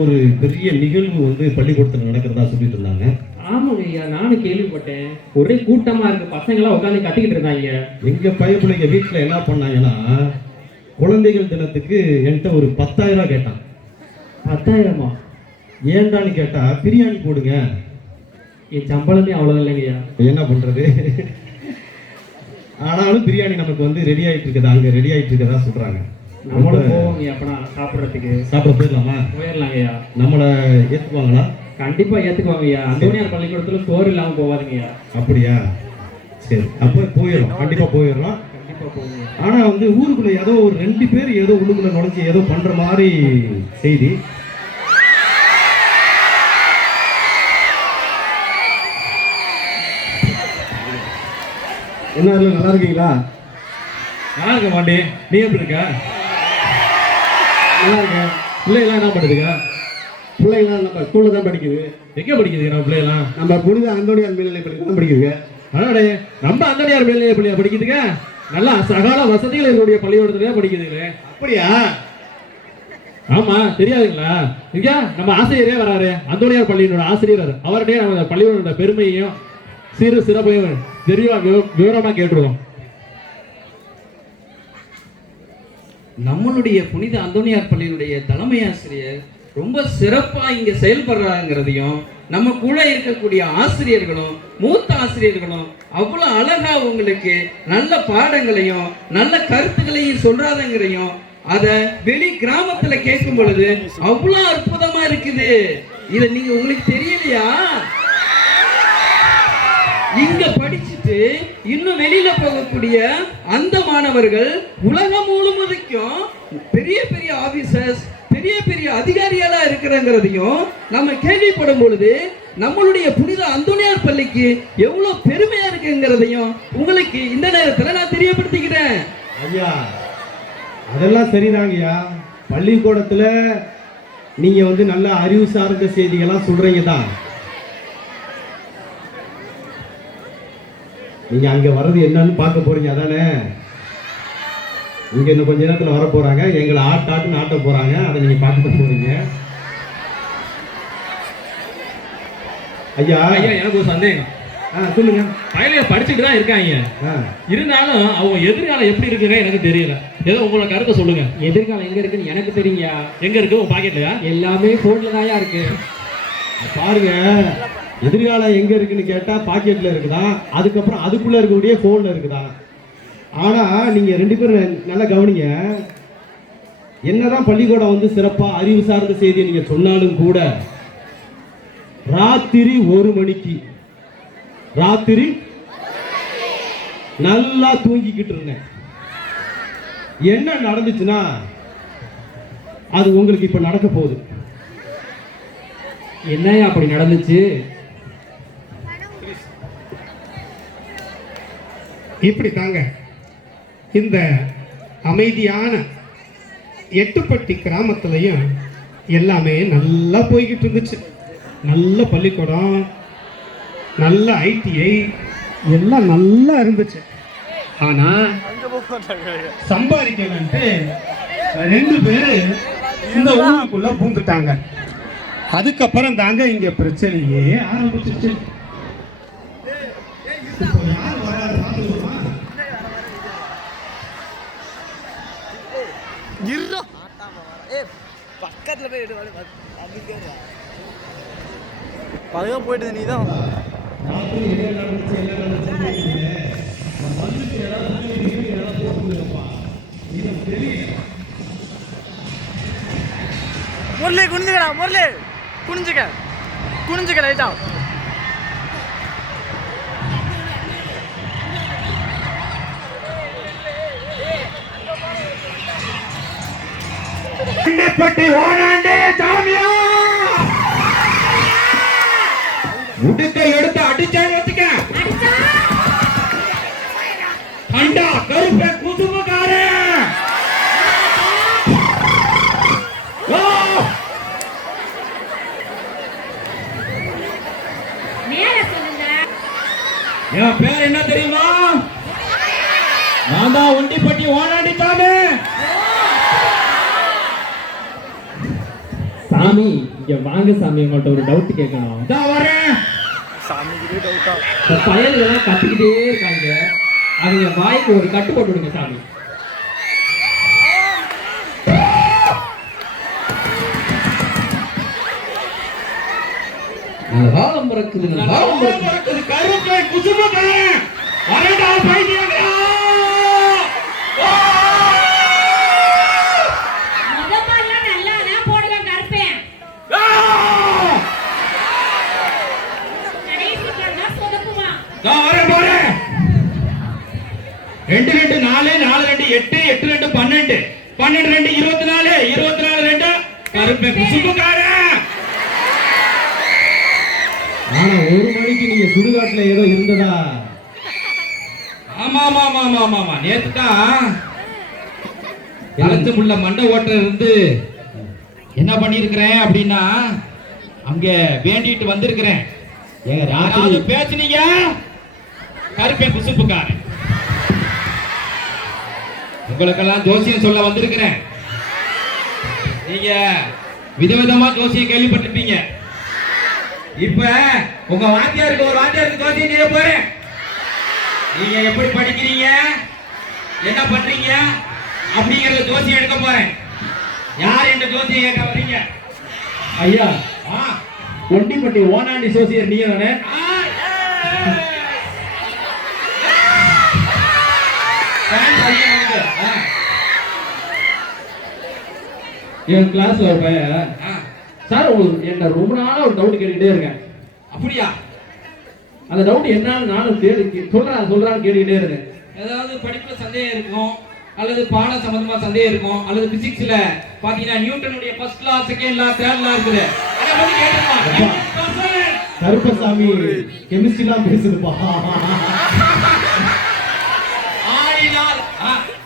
ஒரு பெரிய நிகழ்வு வந்து பள்ளிக்கூடத்தில் நடக்கிறதா சொல்லிட்டு இருந்தாங்க. ஆமாங்க ஐயா, நானும் கேள்விப்பட்டேன். ஒரே கூட்டமா இருக்கு, பசங்க எல்லாம் உட்காந்து கத்திக்கிட்டு இருந்தாங்க. எங்க பையன் வீட்டுல என்ன பண்ணாங்கன்னா, குழந்தைகள் தினத்துக்கு என்கிட்ட ஒரு 10,000 கேட்டான். 10,000-மா? ஏன்டான்னு கேட்டா, பிரியாணி போடுங்க. என் சம்பளமே அவ்வளவு இல்லைங்கய்யா. என்ன பண்றது? ஆனாலும் பிரியாணி நமக்கு வந்து ரெடி ஆயிட்டு இருக்குது, அங்க ரெடி ஆயிட்டு இருக்கதா சொல்றாங்க. நம்மளும் போவோங்க அப்பனா சாப்பிட்றதுக்கு. சாப்பிட போயிடலாமா? போயிடலாங்கய்யா. நம்மளை ஏத்துக்குவாங்களா? கண்டிப்பா ஏத்துக்குவாங்கய்யா. அந்தோனியார் பள்ளிக்கூடத்துல சோறு இல்லாம போவாதுங்கய்யா. அப்படியா? சரி, அப்ப போயிடலாம், கண்டிப்பா போயிடலாம். கண்டிப்பா போவோங்க. ஆனா வந்து ஊருக்குள்ள ஏதோ ஒரு 2 பேர் ஏதோ உள்ளுக்குள்ள நுழைஞ்சு ஏதோ பண்ற மாதிரி செய்தி. என்ன நல்லா இருக்கீங்களா? நல்லா இருக்க மாட்டே, நீ எப்படி இருக்க? நல்லா இருக்கேன். பிள்ளைகளாம் என்ன பண்ணுதுங்க? பிள்ளைங்களாம் நம்ம ஸ்கூல்ல தான் படிக்குது. எங்க படிக்குது நம்ம பிள்ளைகளாம்? நம்ம புனித அந்தோனியார் மேல்நிலை பள்ளியில் தான் படிக்குதுங்க. அடாடே, நம்ம அந்தனியார் மேல்நிலை பள்ளியா படிக்குதுங்க? நல்லா சகல வசதிகள் இருக்கக்கூடிய பள்ளிக்கூடத்துல தான் படிக்குதுங்களே. அப்படியா? ஆமா, தெரியாதுங்களா? இங்க நம்ம ஆசிரியரே வராரு, அந்தோனியார் பள்ளியோட ஆசிரியர். அவர்கிட்டயே நம்ம பள்ளியோட பெருமையையும் சிறப்பையும் விவரமா கேட்டுருவோம். நம்மளுடைய புனித அந்தோனியார் பள்ளியினுடைய தலைமை ஆசிரியர் ரொம்ப சிறப்பா இங்க செயல்படுறாங்கிறதையும், நம்ம கூட இருக்கக்கூடிய ஆசிரியர்களும் மூத்த ஆசிரியர்களும் அவ்வளவு அழகா உங்களுக்கு நல்ல பாடங்களையும் நல்ல கருத்துக்களையும் சொல்றாதங்கிறதையும் அத வெளி கிராமத்துல கேட்கும் பொழுது அவ்வளவு அற்புதமா இருக்குது. இத நீங்க உங்களுக்கு தெரியலையா? இங்க படிச்சுட்டு இன்னும் வெளியில போகக்கூடிய அந்த மாணவர்கள் உலகம் முழுவதுக்கும் பெரிய பெரிய ஆபீசர்ஸ், பெரிய பெரிய அதிகாரிகளா இருக்கிறங்கிறதையும் நம்ம கேள்விப்படும் பொழுது நம்மளுடைய புனித அந்தோனியார் பள்ளிக்கு எவ்வளவு பெருமையா இருக்குங்கிறதையும் உங்களுக்கு இந்த நேரத்துல நான் தெரியப்படுத்திக்கிறேன். ஐயா, அதெல்லாம் சரிதாங்கய்யா. பள்ளிக்கூடத்துல நீங்க வந்து நல்ல அறிவு சார்ந்த செய்திகள்லாம் சொல்றீங்க தான். நீங்க அங்க வர்றது என்னன்னு பார்க்க போறீங்க அதானே? இங்க இன்னும் கொஞ்ச நேரத்துல வர போறாங்க, எங்களை ஆட்டாட்டுன்னு ஆட்ட போறாங்க, அதை நீங்க பார்த்துட்டு போறீங்க. ஐயா ஐயா, எனக்கு ஒரு சந்தேகம். சொல்லுங்க. பையனைய படிச்சுட்டு தான் இருக்காங்க, இருந்தாலும் அவங்க எதிர்காலம் எப்படி இருக்குங்க எனக்கு தெரியல. ஏதோ உங்களோட கருத்தை சொல்லுங்க. எதிர்காலம் எங்க இருக்குன்னு எனக்கு தெரியுங்கய்யா. எங்க இருக்கு உங்க பாக்கெட்லயா? எல்லாமே போன்ல தான்யா இருக்கு. பாருங்க, எதிர்காலம் எங்க இருக்குன்னு கேட்டா பாக்கெட்ல இருக்குதான், அதுக்கப்புறம் அதுக்குள்ள இருக்கக்கூடிய போன்ல இருக்குதான். ஆனா நீங்க 2 பேரும் நல்லா கவனிங்க. என்னதான் பள்ளிக்கூடம் வந்து சிறப்பா அறிவு சார்ந்த செய்தியை நீங்க சொன்னாலும் கூட, ராத்திரி 1 மணிக்கு ராத்திரி நல்லா தூங்கிக்கிட்டு இருந்தேன். என்ன நடந்துச்சுன்னா அது உங்களுக்கு இப்ப நடக்க போகுது. என்னையா அப்படி நடந்துச்சு? இப்படி தாங்க இந்த அமைதியான எட்டுப்பட்டி கிராமத்துலையும் எல்லாமே நல்லா போய்கிட்டு இருந்துச்சு. நல்ல பள்ளிக்கூடம், நல்ல ஐடிஐ எல்லாம் நல்லா இருந்துச்சு. ஆனா சம்பாதிக்கணும்ட்டு 2 பேரு இந்த ஊருக்குள்ள பூந்துட்டாங்க. அதுக்கப்புறம் தாங்க இங்க பிரச்சனையே ஆரம்பிச்சிச்சு. இப்போ யார் வராது பார்த்துருமா? பக்கத்துல போய் பழக போயிட்டு நீதான் முரளி குனிஞ்சுக்கடா, முரளி குனிஞ்சுக்க லைட்டா. உடுக்க எடுத்து அடிச்சாங்க வச்சுக்க. கண்டா கருப்பை குசுமக்காரே. என் பேர் என்ன தெரியுமா? நான் தான் ஒண்டிப்பட்டி ஓனாண்டி சாமி. சாமி இங்க வாங்க சாமி, உங்கள்ட்ட ஒரு டவுட் கேட்கணும். நான் வரேன். சாமிக்கு டவுட்டா? இந்த பயல்கள்லாம் கத்திக்கிட்டே இருக்காங்க, அவங்க வாய்க்கு ஒரு கட்டு போட்டு விடுங்க சாமி. காலம் பிறக்குது, காலம் பிறக்குது. கருப்பை குசும்புக்காரன் வரடா பைத்தியங்களா. நான் வரேன் போறேன். 2 2 4 4 2 8 8 2 12 12 2 24 24 2 கருப்பை குசும்புக்காரன். ஆனா 1 மணிக்கு நீங்க சுடுகாட்டுல ஏதோ இருந்ததா? ஆமா ஆமா ஆமா ஆமா ஆமா நேத்து தான் கலச்சமுள்ள மண்டை ஓட்டர் இருந்து என்ன பண்ணிருக்கிறேன் அப்படின்னா அங்க வேண்டிட்டு வந்திருக்கிறேன். ஏங்க ராத்திரி யாராவது பேசுனீங்க கருப்பை குசும்புக்காரன். உங்களுக்கெல்லாம் ஜோசியம் சொல்ல வந்திருக்கிறேன். நீங்க விதவிதமா ஜோசியம் கேள்விப்பட்டிருப்பீங்க. இப்ப உங்க வாத்தியாருக்கு ஒரு வாத்தியாருக்கு ஜோசியம் செய்ய போறேன். நீங்க எப்படி படிக்கிறீங்க, என்ன பண்றீங்க அப்படிங்கறத ஜோசியம் எடுக்க போறேன். யார் என்ற ஜோசியம் கேட்க வர்றீங்க? ஐயா, ஆ, ஒண்டிப்பட்டி ஓனாண்டி சோசியர் நீங்க தானே? ஃபேன் சரியா வந்து. என் கிளாஸ்ல ஒரு பையன், ஆ, சார் உங்களுக்கு என்ன ரொம்ப நாளா ஒரு டவுட் கேட்டுக்கிட்டே இருக்கேன். அப்படியா? அந்த டவுட் என்னன்னு நானும் சொல்றான்னு கேட்டுக்கிட்டே இருக்கேன். ஏதாவது படிப்புல சந்தேகம் இருக்கும், அல்லது பாட சம்பந்தமா சந்தேகம் இருக்கும், அல்லது பிசிக்ஸ்ல பாத்தீங்கன்னா நியூட்டனுடைய first law, second law, third law இருக்குது. அத பத்தி கேட்கலாம். கருப்பசாமி கெமிஸ்ட்ரிலாம் பேசுதுப்பா. ஆடினார்.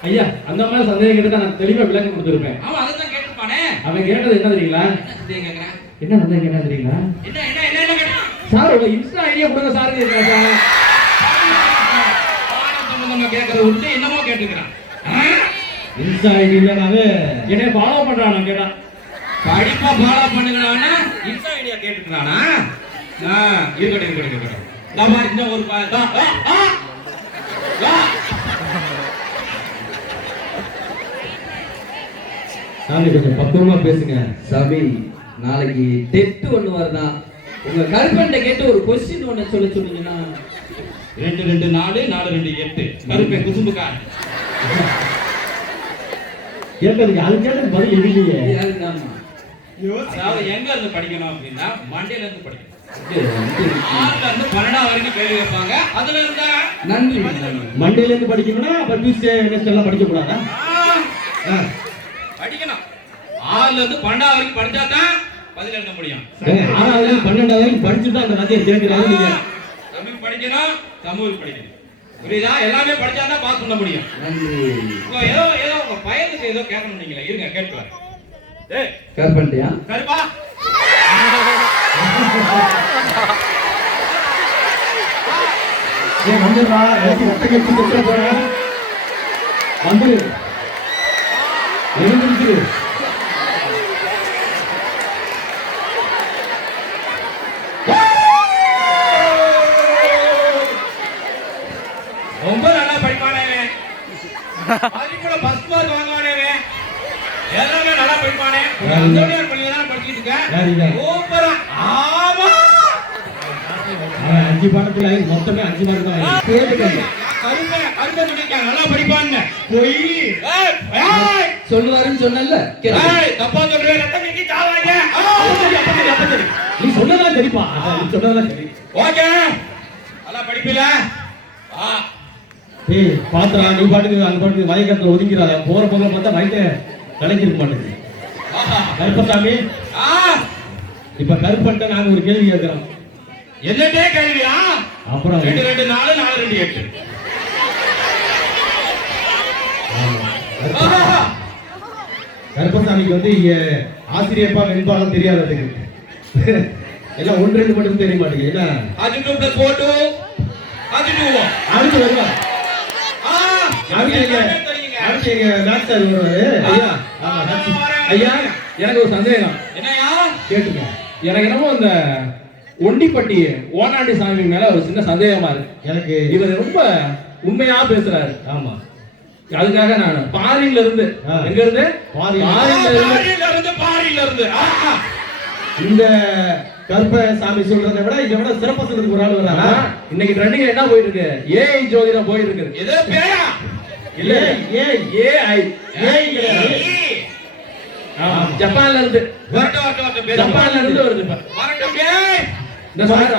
ஐயா, அந்த மாதிரி சந்தேகம் கேட்டு நான் தெளிவா விளக்கம் கொடுத்துருப்பேன். அவன் அதான் கேட்டிருப்பானே. அவன் கேட்டது என்ன தெரியுங்களா? என்ன சந்தேகம் கேக்குறேன்? என்ன சந்தேகம் கேட்டா தெரியுங்களா? என்ன என்ன என்ன என்ன கேட்டான்? சார் உங்க இன்ஸ்டா ஐடியா கொடுங்க சார் கேட்கிறேன் சார். பாட சம்பந்தமா கேட்கறது விட்டு என்னமோ கேட்டுக்கிறான். இன்ஸ்டா ஐடி இல்லனாவே என்னை ஃபாலோ பண்றான் நான் கேட்டா. படிப்பா ஃபாலோ பண்ணுங்கறானா இன்ஸ்டா ஐடியா கேட்டுக்கிறானா? இருக்கட்டும். நான் மாதிரி இன்னும் ஒரு சாமி கொஞ்சம் பக்குவமா பேசுங்க. சாமி, நாளைக்கு டெஸ்ட் ஒண்ணு வருதான். உங்க கருப்பண்ட கேட்டு ஒரு கொஸ்டின் ஒண்ணு சொல்ல சொன்னீங்கன்னா 2 2 4 4 2 8 கருப்பை குசும்புக்காரன். கேட்டதுக்கு அது கேட்டது பதில் இல்லையே. அதாவது எங்க இருந்து படிக்கணும் அப்படின்னா மண்டையில இருந்து படிக்கணும். 6ல இருந்து 12 வரைக்கும் கேள்வி வைப்பாங்க. அதுல இருந்தா நன்றி. மண்டேல இருந்து படிக்கணும்னா அப்ப டியூஸ்டே வெட்னஸ்டே எல்லாம் படிக்க கூடாதா? படிக்கணும். 6ல இருந்து 12 வரைக்கும் படிச்சா தான் பதில் எழுத முடியும். 6வது 12வது வரைக்கும் படிச்சுட்டு அந்த வாத்தியார் கேக்குறாரு. நீங்க தமிழ் படிக்கணும், தமிழ் படிக்கணும். புரியுதா? எல்லாமே படிச்சா தான் பாஸ் பண்ண முடியும். நன்றி. ஏதோ உங்க பையனுக்கு ஏதோ கேட்கணும் நீங்களே. இருங்க கேட்டு வரேன். டேய் கருப்பண்டியா? கருப்பா, ஏன் வந்துடுறா? ஒட்ட கட்சி தொட்ட போறேன். வந்துரு. எழுந்திருக்கு. ரொம்ப நல்லா படிப்பானே. அது கூட ஃபர்ஸ்ட் மார்க் வாங்குவானே. எல்லாமே நல்லா படிப்பானே. அந்தோனியார் பள்ளியில தான் படிச்சிட்டு யார் இவன்? இருக்கேன். சூப்பரா. ஆமா. அவன் 5 பாடத்துல மொத்தமே 5 மார்க் தான் கேட்டுக்கங்க. கருப்பை சொல்லிருக்காங்க நல்லா படிப்பான்னு. போய் ஏய் சொல்லுவாருன்னு சொன்னல. ஏய் தப்பா சொல்றே. ரத்தம் கட்டி சாவாங்க. அப்ப சரி. நீ சொன்னதா சரிப்பா. நீ சொன்னதா சரி. ஓகே. நல்லா படிப்பில. ஏய் பாத்ரா, நீ பாட்டுக்கு அந்த பாட்டுக்கு மயக்கத்துல ஒதுங்கிறாத. போற போக பார்த்தா வயிற்று கலங்கிருக்க மாட்டேங்குது. கருப்பசாமி, இப்ப கருப்பன்ட்ட நாங்க ஒரு கேள்வி கேட்கிறோம். என்னட்டே கேள்வியா? அப்புறம் 2 2 4 4 2 8. கருப்பசாமிக்கு வந்து ஆசிரியப்பா வெண்பாலம் தெரியாததுக்கு எல்லாம் 1 2 மட்டும் தெரிய மாட்டேங்குது. என்ன அது 2 + 4 2 அது 2. அடுத்து வருவா. அடுத்து எங்க மேக்ஸ் சார் வருவாரு. ஐயா, ஐயா, எனக்கு ஒரு சந்தேகம். என்னையா கேட்டுங்க. எனக்கு என்னமோ இந்த ஒண்டிப்பட்டி ஓனாண்டி சாமி மேல ஒரு சின்ன சந்தேகமா இருக்கு. எனக்கு இவர் ரொம்ப உண்மையா பேசுறாரு. ஆமா, அதுக்காக நான் பாரின்ல இருந்து எங்க இருந்து பாரியில இருந்து இந்த கருப்ப சாமி சொல்றதை விட இதை விட சிறப்பா சொல்றதுக்கு ஒரு ஆள் வரானா? இன்னைக்கு ட்ரெண்டிங் என்ன போயிட்டு இருக்கு? ஏஐ ஜோதிடம் போயிட்டு இருக்குது. ஏதோ பேயா இல்ல ஏஐ ஜப்பான்ல இருந்து ஜப்பான்ல இருந்து வருது இப்ப. இந்த சார்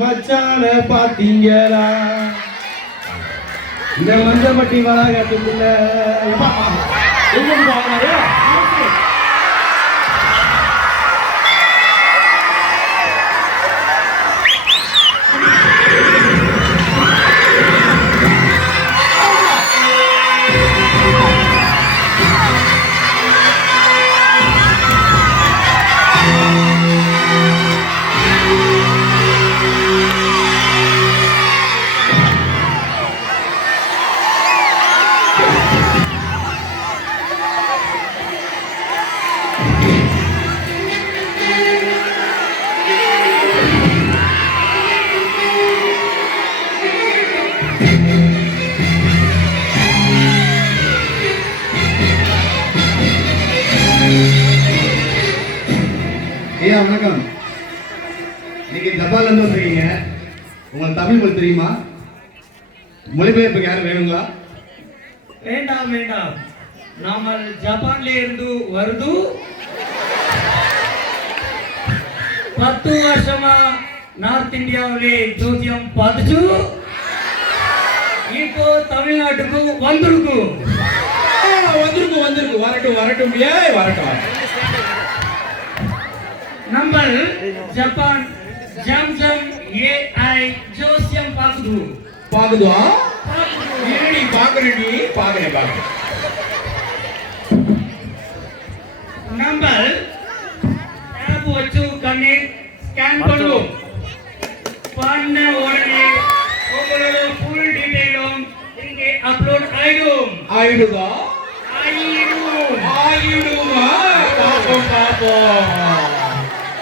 மச்சான பாத்தீங்களா இந்த மஞ்சப்பட்டி வளாகத்துக்குள்ள எங்க இருந்து வாங்கினாரு? ஐயா வணக்கம். நீங்க ஜப்பான்ல இருந்து வந்திருக்கீங்க. உங்களுக்கு தமிழ் மொழி தெரியுமா? மொழிபெயர்ப்புக்கு யாரும் வேணுங்களா? வேண்டாம் வேண்டாம், நாம ஜப்பான்ல இருந்து வருது. 10 வருஷமா நார்த் இந்தியாவிலே ஜோதியம் பார்த்துச்சு. இப்போ தமிழ்நாட்டுக்கு வந்திருக்கும். வரட்டும் வரட்டும். நம்ம ஜப்பான் ஜம்ஜம் ஏஐ ஜோசியம் பார்க்குது. ஏடி பாக்குறேன் நம்ம ஆப் வச்சு கண்ணே ஸ்கேன் பண்ணுவோம். பண்ண உடனே உங்களோட ஃபுல் டீடைலும் இங்கே அப்லோட் ஆயிடும்.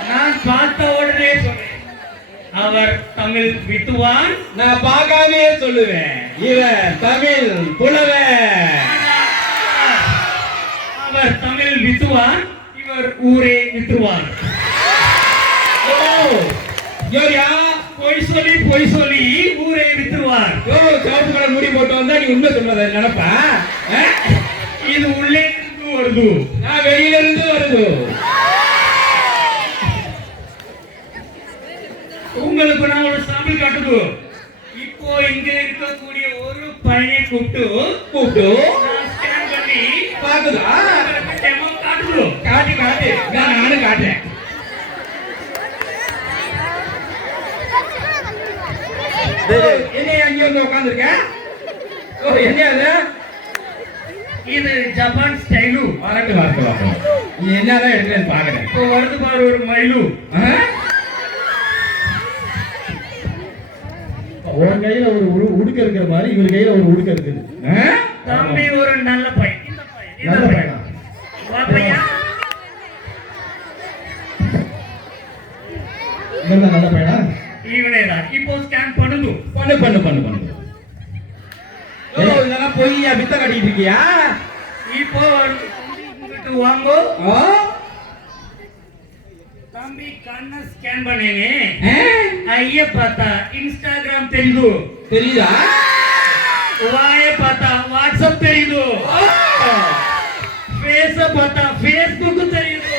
நான் பார்த்த உடனே சொன்னேன், அவர் தமிழ் வித்துவான். நான் பார்க்காமே சொல்லுவேன், இவன் தமிழ் புலவன். அவர் தமிழ் வித்துவான், இவர் ஊரே வித்துவான். யோரியா பொய் சொல்லி ஊரே வித்துருவார். சிவப்பு கலர் முடி போட்டு வந்தா நீ உண்மை சொன்னதை நினைப்பா? இது உள்ளே இருந்து வருது, நான் வெளியில இருந்து வருது. உங்களுக்கு நான் ஒரு சாம்பிள் காட்டுது. இப்போ இங்க இருக்கக்கூடிய ஒரு பையனை கூப்பிட்டு நான் ஸ்கேன் பண்ணி பாக்குதா? டெமோ காட்டுது. காட்டு நானும் காட்டுறேன். என்ன அங்க வந்து உட்கார்ந்துருக்க? என்ன அது? இது ஜப்பான் ஸ்டைலு. வரட்டும். நீ என்னதான் எடுக்கிறேன்னு பாக்குறேன். இப்போ வருது பாரு ஒரு மயிலு. ஒரு கையில ஒரு உடுக்க இருக்கிற மாதிரி இவர் கையில ஒரு உடுக்க இருக்குது. தம்பி ஒரு நல்ல பையன். நல்ல பையனா? வா பையன். இவர்தான் நல்ல பையனா? இவனே தான். இப்போ ஸ்கேன் பண்ணுது. பண்ணு. இதெல்லாம் பொய்யா வித்த கட்டிட்டு இருக்கியா? இப்போ இங்கிட்டு வாங்கோ. தம்பி கண்ண ஸ்கேன் பண்ணேனே, ஐய பார்த்தா இன்ஸ்டாகிராம் தெரியுதா? வாய பார்த்தா வாட்ஸ்அப் தெரியுது. ஃபேஸ பார்த்தா ஃபேஸ்புக் தெரியுது.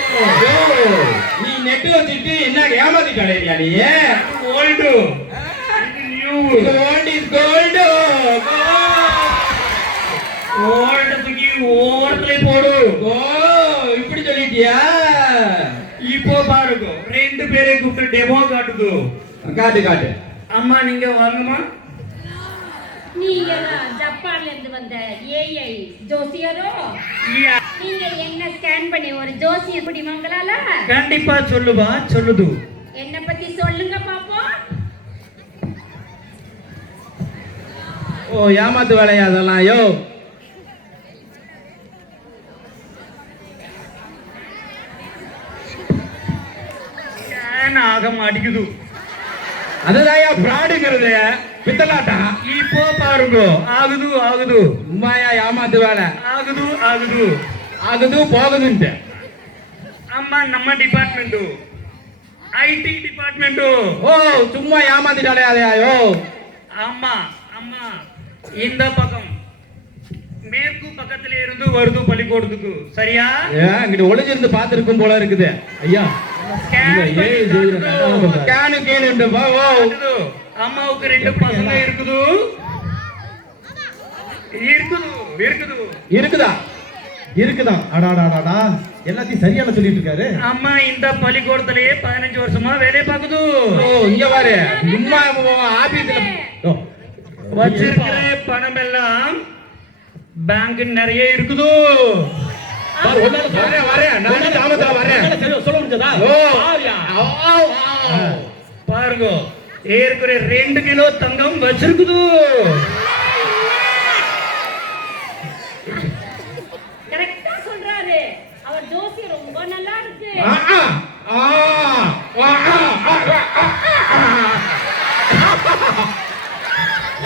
நீ நெட் வச்சுட்டு என்ன ஏமாத்திட்டு அலையா நீ? Old new. Gold is gold. Old தூக்கி ஓரத்துல போடு. இப்படி சொல்லிட்டியா? இப்போ பாருங்க, 2 பேரை கூப்பிட்டு டெமோ காட்டுது. காட்டு. அம்மா நீங்க வாங்கம்மா. நீங்க ஜப்பான்ல இருந்து வந்த ஏஐ ஜோசியரோ? நீங்க என்ன ஸ்கேன் பண்ணி ஒரு ஜோசியர் படி மங்களால? கண்டிப்பா சொல்லுது. என்ன பத்தி சொல்லுங்க பாப்போம். ஏமாத்து வேலையா அதெல்லாம்? யோ ஸ்கேன் ஆக மாட்டேங்குது. அதுதான் பிராடுங்கிறது பித்தலாட்டா. இப்போ பாருங்க, ஆகுது ஆகுது. உண்மையா ஏமாத்து வேலை. ஆகுது ஆகுது. ஆகுது போகுதுன்ட்டு. அம்மா நம்ம டிபார்ட்மெண்ட் ஐடி டிபார்ட்மெண்ட். ஓ சும்மா ஏமாத்திட்டாலே அதையாயோ. அம்மா அம்மா இந்த பக்கம் மேற்கு பக்கத்துல இருந்து வருது பள்ளிக்கூடத்துக்கு, சரியா? இங்கிட்ட ஒளிஞ்சிருந்து பார்த்திருக்கும் போல இருக்குது ஐயா. ஸ்கேனு கேனு அம்மாவுக்கு 2 பசங்க இருக்குது. இருக்குது இருக்குது இருக்குதா? இருக்குதான். அடாடாடாடா, எல்லாத்தையும் சரியான சொல்லிட்டு இருக்காரு. அம்மா இந்த பள்ளிக்கூடத்திலேயே 15 வருஷமா வேலை பார்க்குது. ஓ இங்க பாரு, சும்மா ஆபீஸ்ல வச்சிருக்கிற பணம் எல்லாம் பேங்க் நிறைய இருக்குது. பாருங்க, ஏற்கனவே 2 கிலோ தங்கம் வச்சிருக்குது. கரெக்டா சொல்றாரு அவர். ஜோசியம் ரொம்ப நல்லா இருக்கு.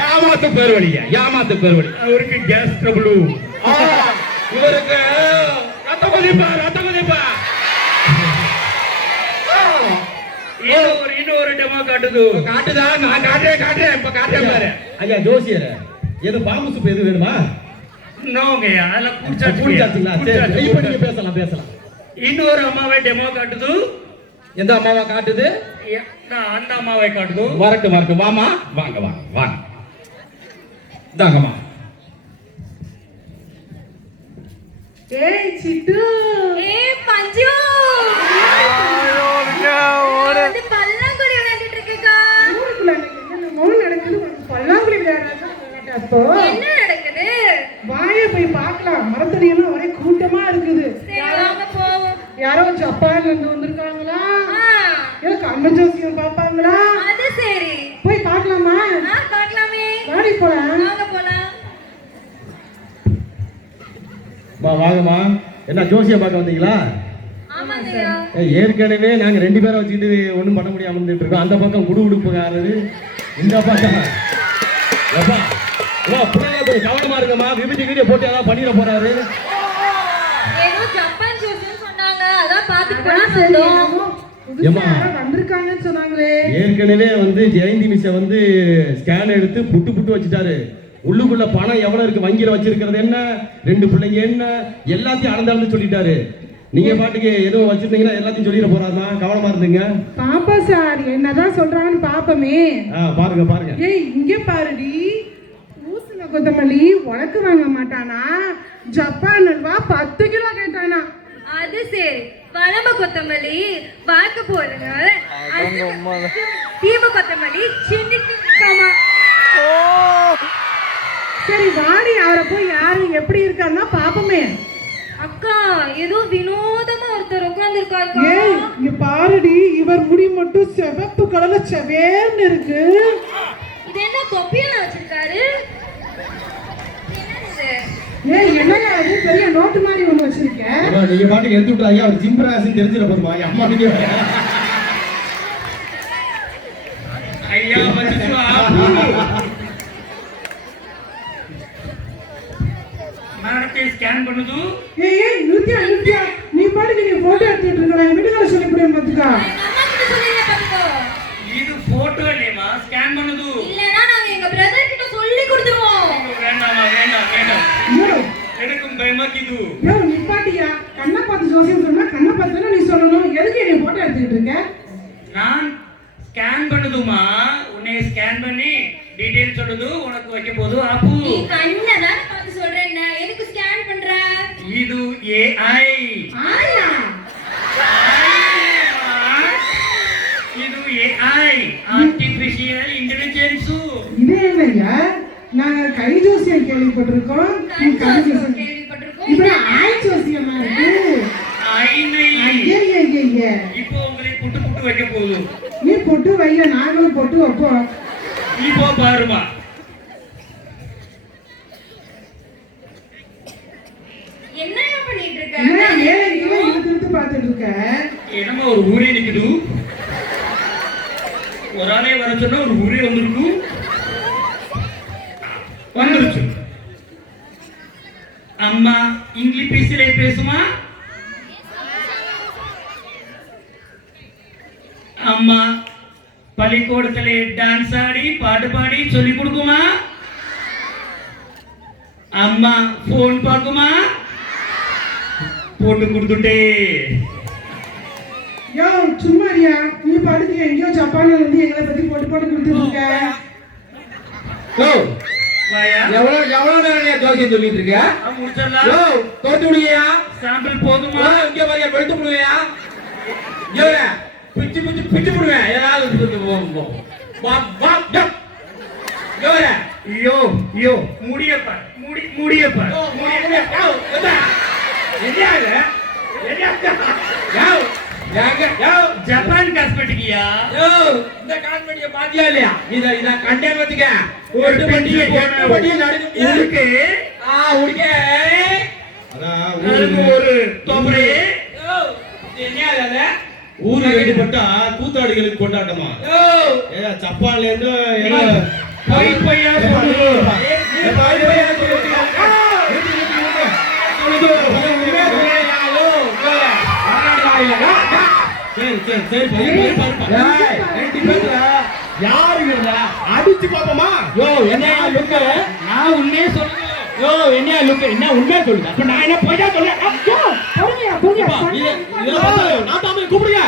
ஏமாத்து பேர் வழியா, ஏமாத்து பேர் வழி. அவருக்கு கேஸ் ட்ரபிள், இவருக்கு ரத்த கொதிப்பா, ரத்த கொதிப்பா. இன்னொரு டெமோ காட்டுது. காட்டுதா? நான் காட்டுறேன் இப்ப காட்டுறேன் பாரு. ஐயா ஜோசியர், எது பாம்பு சூப் எது வேணுமா? நோங்கய்யா, அதெல்லாம் குடிச்சாச்சுங்களா? சரி, இப்ப நீங்க பேசலாம். இன்னொரு அம்மாவை டெமோ காட்டுது. எந்த அம்மாவா காட்டுது? அந்த அம்மாவை காட்டுது. வரட்டும் வாமா, வாங்க இந்தாங்கம்மா. ஏய் சிட்டு, ஏய் பஞ்சு, வந்து பல்லாங்குழி விளையாடிட்டு இருக்கேக்கா. ஊருக்குள்ள என்னென்னமோ நடக்குது. பல்லாங்குழி விளையாடுறாங்க. என்ன நடக்குது? வாயே போய் பார்க்கலாம். மரத்தடியெல்லாம் ஒரே கூட்டமா இருக்குது. சரி வாங்க போவோம். யாரோ ஜப்பான்ல இருந்து வந்திருக்காங்களா? ஏதோ கண்ண ஜோசியம் பாப்பாங்களா? அது சரி, போய் பார்க்கலாமா? பார்க்கலாமே. வாடி போலாம். வாங்க போலாம். வாங்கம்மா. என்ன ஜோசியம் பார்க்க வந்தீங்களா? ஆமாங்கய்யா. ஏற்கனவே நாங்க 2 பேரை வச்சுக்கிட்டு ஒண்ணும் பண்ண முடியாம இருந்துட்டு இருக்கோம். அந்த பக்கம் குடுகுடுப்புக்காரரு, இந்த பக்கம் எப்பா பிள்ளைங்க கவனமா இருக்கமா. விபத்து வீடியோ போட்டு ஏதாவது பண்ணிட போறாரு. ஏதோ ஜப்பான் ஜோசியம் சொன்னாங்க, அதான் பாத்துட்டு போலாம் வந்தோம். புதுசா யாரோ வந்திருக்காங்கன்னு சொன்னாங்களே. ஏற்கனவே ஜெயந்தி மிஸ்ஸை ஸ்கேன் எடுத்து புட்டு வச்சுட்டாரு. உள்ளுக்குள்ள பணம் எவ்வளவு இருக்கு, வங்கியில வச்சிருக்கிறது என்ன, 2 பிள்ளைங்க என்ன, எல்லாத்தையும் அளந்து சொல்லிட்டாரு. நீங்க பாட்டுக்கு ஏதோ வச்சிருந்தீங்கன்னா எல்லாத்தையும் சொல்லிட போறாருமா. கவனமா இருந்துங்க. பாப்பா சார் என்னதான் சொல்றாங்கன்னு பாப்பமே. பாருங்க. ஏய் இங்க பாருடி, ஊசுன கொத்தமல்லி உனக்கு வாங்க மாட்டானா? ஜப்பான் அல்வா 10 கிலோ கேட்டானா? அது சரி, வளம்ப கொத்தமல்லி பார்க்க போறங்க. தீப கொத்தமல்லி சின்ன. சரி வாடி, அவரை போய் யாரு எப்படி இருக்காருன்னா பாப்பமே. அக்கா ஏதோ வினோதமா ஒருத்தர் உட்கார்ந்துருக்காரு. ஏய் இங்க பாருடி, இவர் முடி மட்டும் சிவப்பு கலர்ல செவேர்னு இருக்கு. இது என்ன தொப்பியெல்லாம் வச்சிருக்காரு? ஏய் என்னங்க இது பெரிய நோட்டு மாதிரி ஒண்ணு வச்சிருக்க? நீங்க பாட்டுக்கு எடுத்து விட்டுறாங்க. அவர் ஜிம்பராசின்னு தெரிஞ்சிட போதுமா? அம்மா நீங்க ஐயா மச்சுவா மரத்தை ஸ்கேன் பண்ணுது. ஏய் நித்யா, நீ பாட்டுக்கு நீ போட்டோ எடுத்துட்டு இருக்க. நான் வீட்டுல சொல்லி புரியும் பாத்துக்கா. இது போட்டோ இல்லையமா, ஸ்கேன் பண்ணுது. இல்லனா நாங்க எங்க பிரதர் கிட்ட சொல்லி கொடுத்துருவோம். வேண்டாம் எனக்கும் பயமாக்கிது. நீ பாட்டியா கண்ணை பார்த்து ஜோசியம் சொன்னா கண்ணை பார்த்து நீ சொல்லணும். எதுக்கு நீ போட்டோ எடுத்துட்டு இருக்க? நான் ஸ்கேன் பண்ணுதுமா, உன்னை ஸ்கேன் பண்ணி டீடைல் சொல்லுது, உனக்கு வைக்க போது ஆப்பு. நீ கண்ணை தான் பார்த்து சொல்றேன்னா எதுக்கு ஸ்கேன் பண்ற? இது AI. இது AI, ஆர்டிஃபிஷியல் இன்டெலிஜென்ஸ். இது என்னையா? நாங்க கை ஜோசியம் கேள்விப்பட்டிருக்கோம். கேள்விப்பட்டிருக்கோம். இப்ப ஆய் ஜோசியமா இருக்கு. இப்போ உங்களை புட்டு வைக்க போகுது. நீ பொட்டு வைய, நாங்களும் பொட்டு வைப்போம். இப்போ பாருமா, என்ன பண்ணிட்டு இருக்க? என்ன மேல கீழ இழுத்து பார்த்துட்டு இருக்க? என்னமா ஒரு ஊரே நிக்குது. சொன்னா ஒரு ஊரே வந்திருக்கும். வந்துருச்சு. அம்மா இங்கிலீஷிலே பேசுமா? அம்மா பள்ளிக்கூடத்திலே டான்ஸ் ஆடி பாட்டு பாடி சொல்லி கொடுக்குமா? அம்மா போன் பார்க்குமா? போட்டு கொடுத்துட்டே. யோ சும்மாரியா, நீ பாட்டுக்கு எங்கேயோ ஜப்பான்ல இருந்து எங்களை பத்தி போட்டு கொடுத்துருக்க. வாயா எவ்வளவு நேரம் ஜோசியம் சொல்லிட்டு இருக்க? முடிச்சிடலாம். தோத்து விடுங்கயா. சாம்பிள் போதுமா? இங்க வரையா வெளுத்து விடுவையா? பிச்சு பிச்சு பிச்சு விடுவேன். ஏதாவது ஐயோ ஐயோ முடியப்பா முடியப்பா ஜப்பான் காஸ்மெட்டிக்கியா? இந்த காஸ்மெட்டிக்க பாத்தியா இல்லையா? இத கண்டேன் வச்சுக்க. ஒரு பெட்டியை உனக்கு அதான் ஒரு தொப்பரை. என்ன ஊரு ஈடுபட்டா கூத்தாடிகளுக்கு கொண்டாட்டமா? ஜப்பான்ல இருந்து பொய் பொய்யா சொல்லுது. அடிச்சு பாப்போமா? நான் உண்மையே சொல்லுங்க. என்ன உண்மையா சொல்லுங்க. அப்ப நான் என்ன பொய்யா சொல்றேன்? நாட்டாமை கூப்பிடுங்க.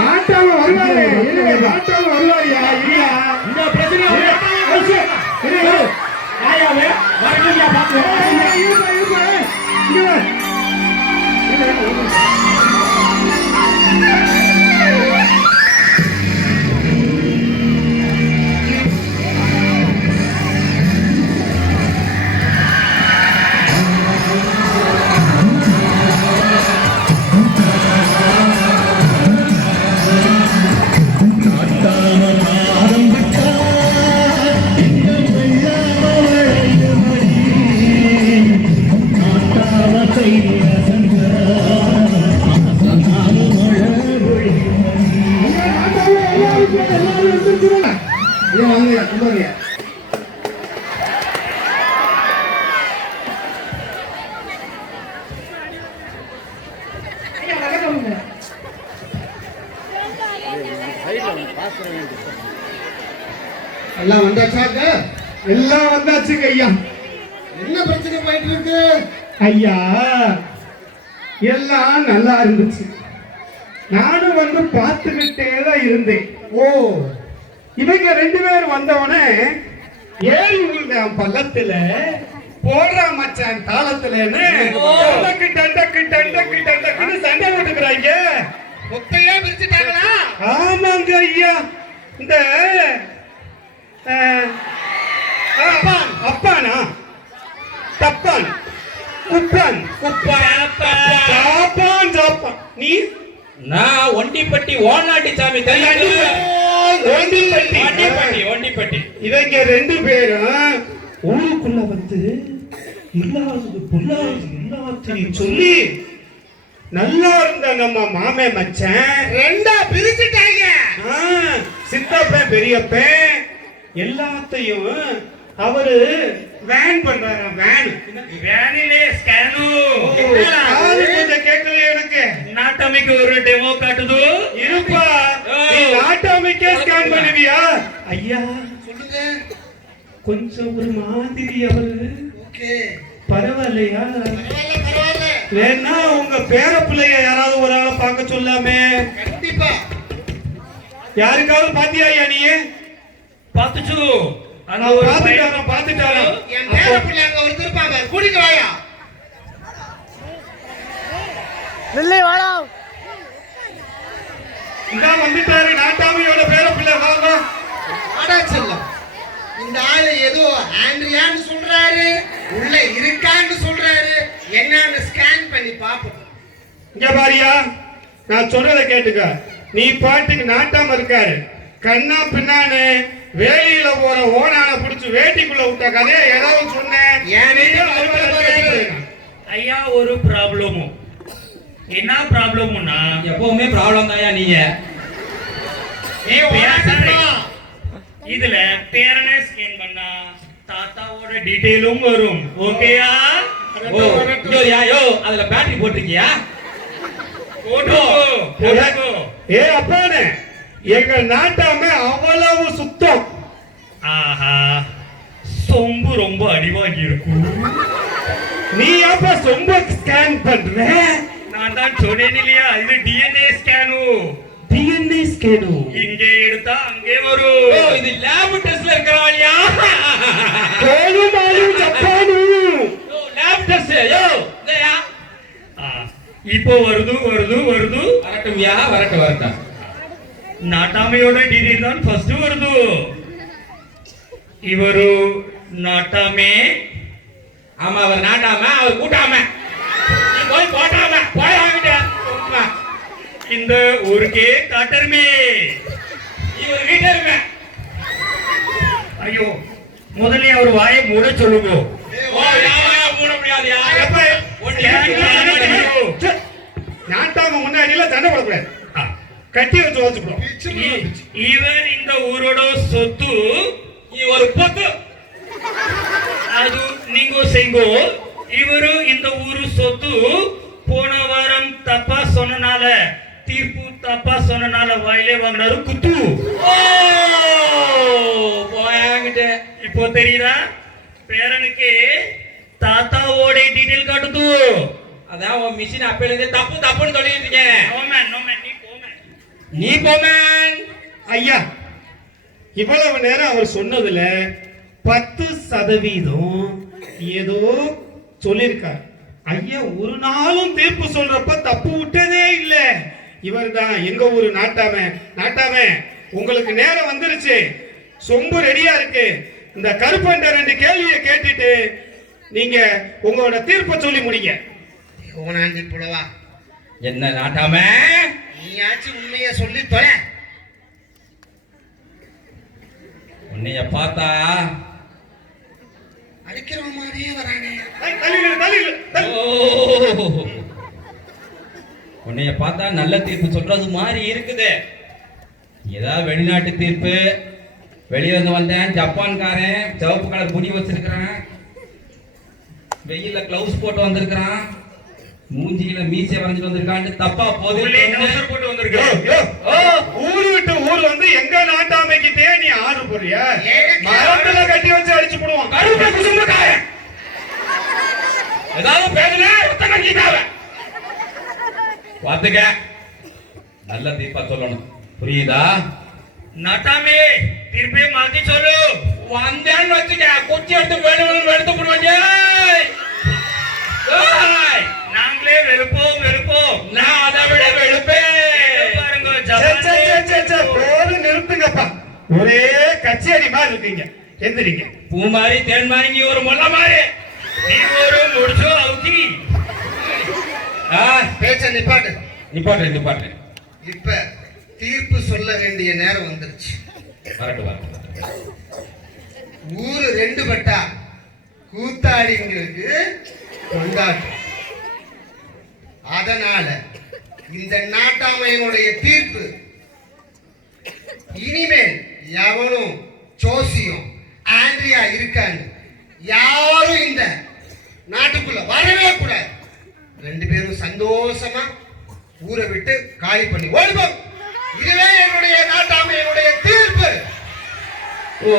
நாட்டாம வருவாரு, நாட்டாம வருவாரியா? இந்த பிரச்சனை எல்லாம் வந்தாச்சாக்க? எல்லாம் வந்தாச்சுங்க ஐயா. என்ன பிரச்சனை போயிட்டு இருக்கு? ஐயா எல்லாம் நல்லா இருந்துச்சு. நானும் வந்து பார்த்துக்கிட்டே தான் இருந்தேன். ஓ, இவங்க 2 பேர் வந்தவனே ஏறி விழுந்தான் பள்ளத்துல, போடுறா மச்சான் தாளத்துலன்னு டண்டக்கு டண்டக்கு டண்டக்கு டண்டக்குன்னு சண்டை போட்டுக்கிறாங்க. ஒத்தையா பிரிச்சுட்டாங்களா? ஆமாங்க ஐயா. இந்த அப்பானா தப்பான் குப்பான் ஜாப்பான் ஜாப்பான். நீ நான் ஒண்டிப்பட்டி ஓனாட்டி சாமி ஒண்டிப்பட்டி. இவங்க 2 பேரும் ஊருக்குள்ள வந்து இல்லாதது பொல்லாதது எல்லாத்தையும் சொல்லி நல்லா இருந்த நம்ம மாமே மச்சான் 2 பிரிச்சுட்டாங்க. சித்தப்பன் பெரியப்பன் எல்லாத்தையும் அவரு வேன் பண்றாரு. வேனிலே ஸ்கேனு கொஞ்சம் கேட்கல எனக்கு. நாட்டாமைக்கு ஒரு டெமோ காட்டுது. இருப்பா, நீ நாட்டாமைக்கே ஸ்கேன் பண்ணுவியா? ஐயா சொல்லுங்க. கொஞ்சம் ஒரு மாதிரி அவரு ஓகே, பரவாயில்லையா? பரவாயில்ல. வேணா உங்க பேர பிள்ளைய யாராவது ஒரு ஆளை பார்க்க சொல்லாமே. கண்டிப்பா. யாருக்காவது பாத்தியா ஐயா? நீ பாத்துச்சு. அந்த ஒரு பாத்துட்டாரா? என் பேர பிள்ளை அங்க ஒருத்தர் இருப்பாங்க, கூட்டிட்டு வாயா. இந்தா வந்துட்டாரு நாட்டாமையோட பேர பிள்ளை. வாங்க. ஆடா செல்லம், இந்த ஆளு ஏதோ ஆண்ட்ரியான்னு சொல்றாரு, உள்ள இருக்கான்னு சொல்றாரு. என்னன்னு ஸ்கேன் பண்ணி பாப்போம். இங்க பாரியா, நான் சொல்றதை கேட்டுக்க. நீ பாட்டுக்கு நாட்டாம இருக்காரு, கண்ணா பின்னான்னு வேலியில போற ஓனான புடிச்சு வேட்டிக்குள்ள விட்ட கதையை ஏதாவது சொன்னேன். ஏன் ஐயா ஒரு ப்ராப்ளமும். என்ன ப்ராப்ளம்னா எப்பவுமே ப்ராப்ளம் தான்யா நீங்க. இதுல பேரனை ஸ்கேன் பண்ணா தாத்தாவோட டீடைலும் வரும். ஓகேயா? ஓ யோயா யோ அதுல பேட்டரி போட்டிருக்கியா? போட்டுக்கோ. ஏ அப்பானே, எங்க நாட்டாம அவ்வளவு சுத்தம். ஆஹா, சொம்பு ரொம்ப அடிவாங்கி இருக்கும். நீ அப்ப ரொம்ப ஸ்கேன் பண்ற? நான் தான் சொன்னேன் இல்லையா, இது டிஎன்ஏ ஸ்கேனு. டிஎன்ஏ ஸ்கேனு இங்கே எடுத்தா அங்கே வரும். ஓ இது லேப் டெஸ்ட்ல இருக்கறானியா? கோலு மாலு ஜப்பானு. ஓ லேப் டெஸ்ட் யோ இதயா. இப்போ வருது. வரட்டும்யா வரட்டும். நாட்டாமையோட டீடைல் தான் ஃபர்ஸ்ட் வருது. இவரு நாட்டாமே. ஆமா அவர் நாட்டாம அவர் கூட்டாம. நீ போய் போட்டாம போய் வாங்கிட்ட. இந்த ஊருக்கே காட்டருமே. இவர் வீட்டருமே. ஐயோ, முதல்ல அவர் வாயை மூட சொல்லுங்க. ஓ யாவா மூட முடியாதுயா. நாட்டாம முன்னாடியில சண்டை போடக்கூடாது. கட்டி வச்சு வச்சுக்கிறோம். இவர் இந்த ஊரோட சொத்து. ஒரு பொத்து அது நீங்க செய்கோ. இவரு இந்த ஊரு சொத்து. போன வாரம் தப்பா சொன்னனால, தீர்ப்பு தப்பா சொன்னனால வாயிலே வாங்கினாரு குத்து. ஓ போயாங்கிட்ட. இப்போ தெரியுதா? பேரனுக்கு தாத்தாவோட டீடைல் காட்டுது. அதான் உன் மிஷின் அப்பையில இருந்து தப்புன்னு சொல்லிட்டு இருக்கேன். நீ போமேன். ஐயா, இவ்வளவு நேரம் அவர் சொன்னதுல 10% ஏதோ சொல்லியிருக்கார். ஐயா ஒரு நாளும் தீர்ப்பு சொல்றப்ப தப்பு விட்டதே இல்ல. இவர் தான் எங்க ஊரு நாட்டாம உங்களுக்கு நேரம் வந்துருச்சு. சொம்பு ரெடியா இருக்கு. இந்த கருப்பண்ட 2 கேள்வியை கேட்டுட்டு நீங்க உங்களோட தீர்ப்பை சொல்லி முடிங்க. புலவா, என்ன நாட்டாம நீயாச்சும் உண்மையை சொல்லி தொலை. உன்னைய பார்த்தா அடிக்கிற மாதிரியே வரானே. உன்னைய பார்த்தா நல்ல தீர்ப்பு சொல்றது மாதிரி இருக்குது. ஏதாவது வெளிநாட்டு தீர்ப்பு. வெளியே வந்தேன் ஜப்பான்காரன் சிவப்பு கலர் முடி வச்சிருக்கிறான். வெயில்ல கிளவுஸ் போட்டு வந்திருக்கிறான். மூஞ்சியில மீசை வரைஞ்சிட்டு வந்திருக்கான்னு தப்பா போட்டு வந்திருக்கேன். ஊரு விட்டு ஊர் வந்து எங்க நாட்டாமைக்கிட்டே நீ ஆர்டர் போறியா? மரத்துல கட்டி வச்சு அடிச்சு போடுவான். கருப்பை குசும்புக்காரன் ஏதாவது பேசுனா பாத்துக்க. நல்ல தீர்ப்பா சொல்லணும். புரியுதா? நாட்டாமே தீர்ப்பே மாத்தி சொல்லு. வந்தேன்னு வச்சுக்க குச்சி எடுத்து வேணும் எடுத்து போடுவாங்க. நாங்களே வெறுப்போம். நான் அதை விட வெளுப்பேன். போது நிறுத்துங்கப்பா. ஒரே கச்சேரி மாதிரி இருக்கீங்க. எந்திரிங்க. பூ மாதிரி தேன் மாதிரி நீ ஒரு முல்லை மாதிரி. நீ ஒரு முடிச்சோ அவுத்தி. பேச்ச நிப்பாட்டு. நிப்பாட்டு. இப்ப தீர்ப்பு சொல்ல வேண்டிய நேரம் வந்துருச்சு. வரட்டும். ஊரு 2 பட்டா கூத்தாடிங்களுக்கு கொண்டாட்டம். அதனால இந்த நாட்டாமையினுடைய தீர்ப்பு இனிமேல் எவனும் ஜோசியம் ஆண்ட்ரியா இருக்கான்னு யாரும் இந்த நாட்டுக்குள்ள வரவே கூடாது. 2 பேரும் சந்தோஷமா ஊரை விட்டு காலி பண்ணி ஓடுவோம். இதுவே என்னுடைய நாட்டாமையினுடைய தீர்ப்பு. ஓ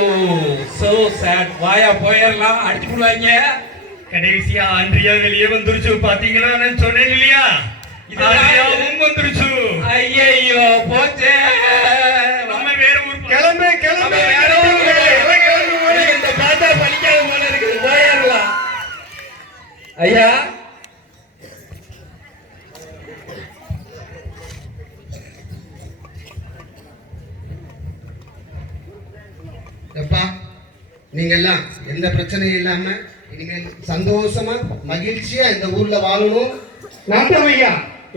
சோ சாட். வாயா போயிடலாம். அடிச்சு போடுவாங்க. கடைசியா ஆண்ட்ரியா வெளியே வந்துருச்சு. பாத்தீங்களா? நான் சொன்னேன் இல்லையா, ஆண்ட்ரியாவும் வந்துருச்சு. ஐயோ போச்சே. நம்ம வேற ஊர் கிளம்பு. இந்த பாத்தா படிக்காத போல இருக்குது. போயிடலாம். ஐயா எப்பா, நீங்க எல்லாம் எந்த பிரச்சனையும் இல்லாம இனிமேல் சந்தோஷமா மகிழ்ச்சியா இந்த ஊர்ல வாழணும். நாட்டமையா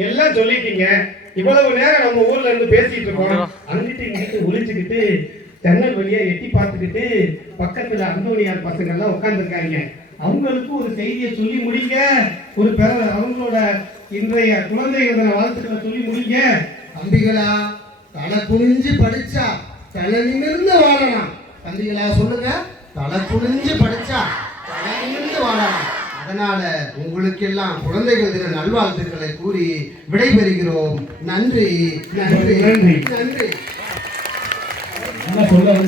எல்லாம் சொல்லிட்டீங்க. இவ்வளவு நேரம் நம்ம ஊர்ல இருந்து பேசிட்டு இருக்கோம். அங்கிட்டு இங்கிட்டு ஒளிச்சுக்கிட்டு ஜன்னல் வழியா எட்டி பார்த்துக்கிட்டு பக்கத்துல அந்தோனியார் பசங்க எல்லாம் உட்கார்ந்துருக்காங்க. அவங்களுக்கு ஒரு செய்தியை சொல்லி முடிங்க. அவங்களோட இன்றைய குழந்தைகள் தின வாழ்த்துக்களை சொல்லி முடிங்க. தம்பிகளா, தலை குனிஞ்சு படிச்சா தலை நிமிர்ந்து வாழலாம். தம்பிகளா சொல்லுங்க, தலை குனிஞ்சு படிச்சா தலை நிமிர்ந்து வாழலாம். அதனால உங்களுக்கெல்லாம் குழந்தைகள் தின நல்வாழ்த்துக்களை கூறி விடைபெறுகிறோம். நன்றி நன்றி நன்றி. என்ன சொல்ல வந்து